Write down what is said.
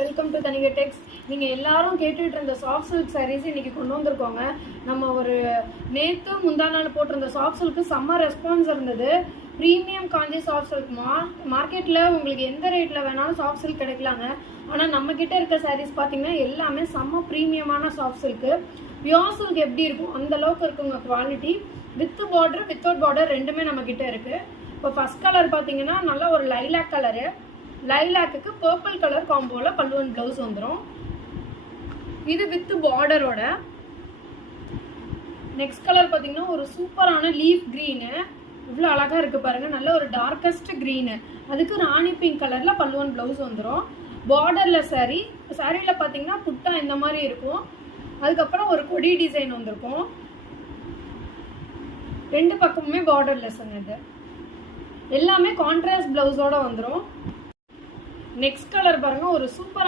Welcome to Thanigai டெக்ஸ். நீங்கள் எல்லாரும் கேட்டுட்டு இருந்த சாஃப்ட் சில்க் சாரீஸ் இன்னைக்கு கொண்டு வந்திருக்கோங்க. நம்ம ஒரு நேற்று முந்தா நாள் போட்டிருந்த சாஃப்ட் சில்க்கு செம்ம ரெஸ்பான்ஸ் இருந்தது. ப்ரீமியம் காஞ்சி சாஃப்ட் சில்க் மார்க்கெட்டில் உங்களுக்கு எந்த ரேட்டில் வேணாலும் சாஃப்ட் சில்க் கிடைக்கலாங்க. ஆனால் நம்மக்கிட்ட இருக்க சாரீஸ் பார்த்தீங்கன்னா எல்லாமே செம்ம ப்ரீமியமான சாஃப்ட் சில்க்கு. பியோர் சில்க் எப்படி இருக்கும் அந்த அளவுக்கு இருக்குங்க quality. With border without border ரெண்டுமே நம்மக்கிட்ட இருக்குது. இப்போ ஃபர்ஸ்ட் கலர் பார்த்தீங்கன்னா நல்லா ஒரு lilac colour. Lilac purple colour காம்போல பல்லு அண்ட் பிளவுஸ் வந்துடும். இது வித் பார்டரோட. நெக்ஸ்ட் கலர் பார்த்தீங்கன்னா ஒரு சூப்பரான லீஃப் கிரீனு. இவ்வளோ அழகா இருக்கு பாருங்க. நல்ல ஒரு டார்க்கஸ்ட் கிரீனு. அதுக்கு ராணி பிங்க் கலர்ல பல்லு அண்ட் பிளவுஸ் வந்துடும். பார்டர்ல சாரியில பார்த்தீங்கன்னா புட்டா இந்த மாதிரி இருக்கும். அதுக்கப்புறம் ஒரு கொடி டிசைன் வந்திருக்கும். ரெண்டு பக்கமுமே பார்டர்லெஸ்ங்க. இது எல்லாமே கான்ட்ராஸ்ட் பிளவுஸோட வந்துடும். நெக்ஸ்ட் கலர் பாருங்க ஒரு சூப்பர்